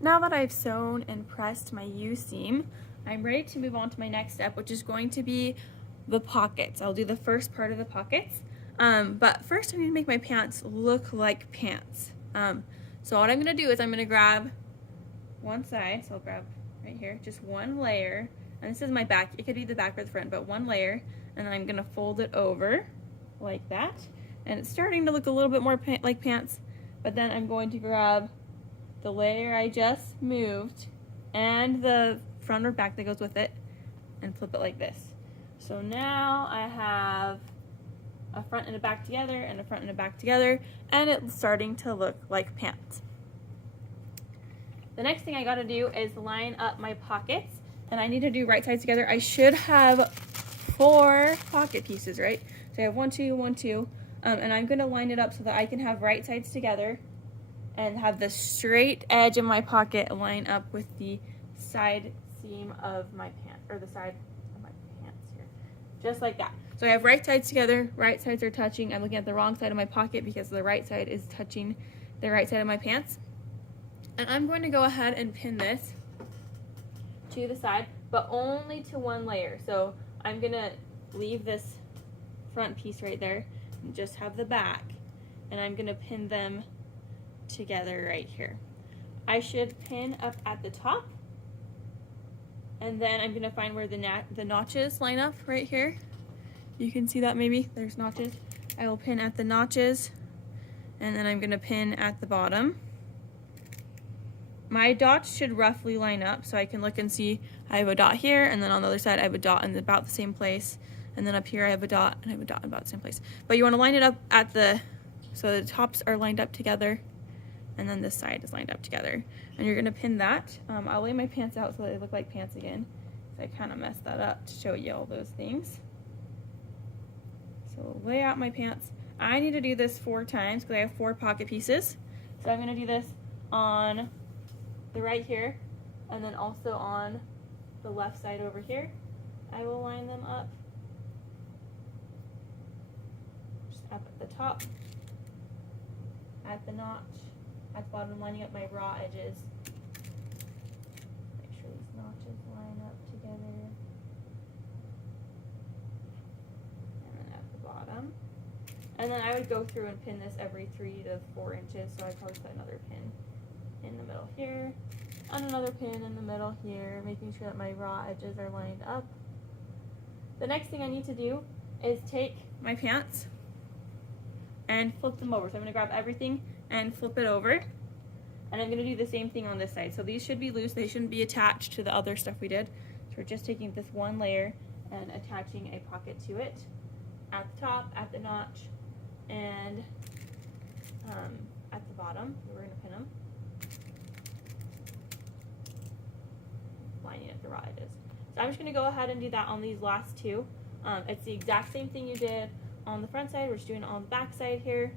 Now that I've sewn and pressed my U seam, I'm ready to move on to my next step, which is going to be the pockets. I'll do the first part of the pockets, but first I need to make my pants look like pants. So what I'm going to do is I'm going to grab one side, so I'll grab right here, just one layer, and this is my back. It could be the back or the front, but one layer, and then I'm going to fold it over like that, and it's starting to look a little bit more like pants, but then I'm going to grab the layer I just moved and the front or back that goes with it and flip it like this. So now I have a front and a back together and a front and a back together, and it's starting to look like pants. The next thing I gotta do is line up my pockets, and I need to do right sides together. I should have 4 pocket pieces, right? So I have 1, 2, 1, 2, and I'm gonna line it up so that I can have right sides together and have the straight edge of my pocket line up with the side seam of my pant, or the side of my pants here, just like that. So I have right sides together, right sides are touching. I'm looking at the wrong side of my pocket because the right side is touching the right side of my pants. And I'm going to go ahead and pin this to the side, but only to one layer. So I'm gonna leave this front piece right there and just have the back, and I'm gonna pin them together right here. I should pin up at the top, and then I'm gonna find where the notches line up right here. You can see that maybe, there's notches. I will pin at the notches, and then I'm gonna pin at the bottom. My dots should roughly line up, so I can look and see I have a dot here, and then on the other side I have a dot in about the same place, and then up here I have a dot, and I have a dot in about the same place. But you wanna line it up at so the tops are lined up together, and then this side is lined up together. And you're gonna pin that. I'll lay my pants out so they look like pants again. So I kind of messed that up to show you all those things. So lay out my pants. I need to do this 4 times because I have 4 pocket pieces. So I'm gonna do this on the right here, and then also on the left side over here. I will line them up. Just up at the top, at the notch, at the bottom, lining up my raw edges. Make sure these notches line up together. And then at the bottom. And then I would go through and pin this every 3 to 4 inches, so I'd probably put another pin in the middle here, and another pin in the middle here, making sure that my raw edges are lined up. The next thing I need to do is take my pants and flip them over. So I'm going to grab everything and flip it over, and I'm going to do the same thing on this side. So these should be loose, they shouldn't be attached to the other stuff we did. So we're just taking this one layer and attaching a pocket to it at the top, at the notch, and at the bottom. We're going to pin them, lining up the raw edges. So I'm just going to go ahead and do that on these last 2. It's the exact same thing you did on the front side. We're just doing it on the back side here.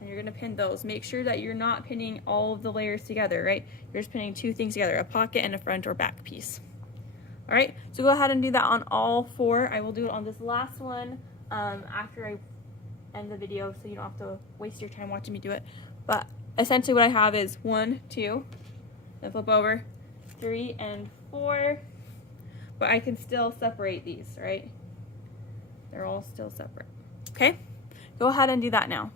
And you're going to pin those. Make sure that you're not pinning all of the layers together, right? You're just pinning 2 things together, a pocket and a front or back piece. All right, so go ahead and do that on all 4. I will do it on this last one after I end the video, so you don't have to waste your time watching me do it. But essentially what I have is 1, 2, then flip over, 3 and 4, but I can still separate these, right? They're all still separate. Okay, go ahead and do that now.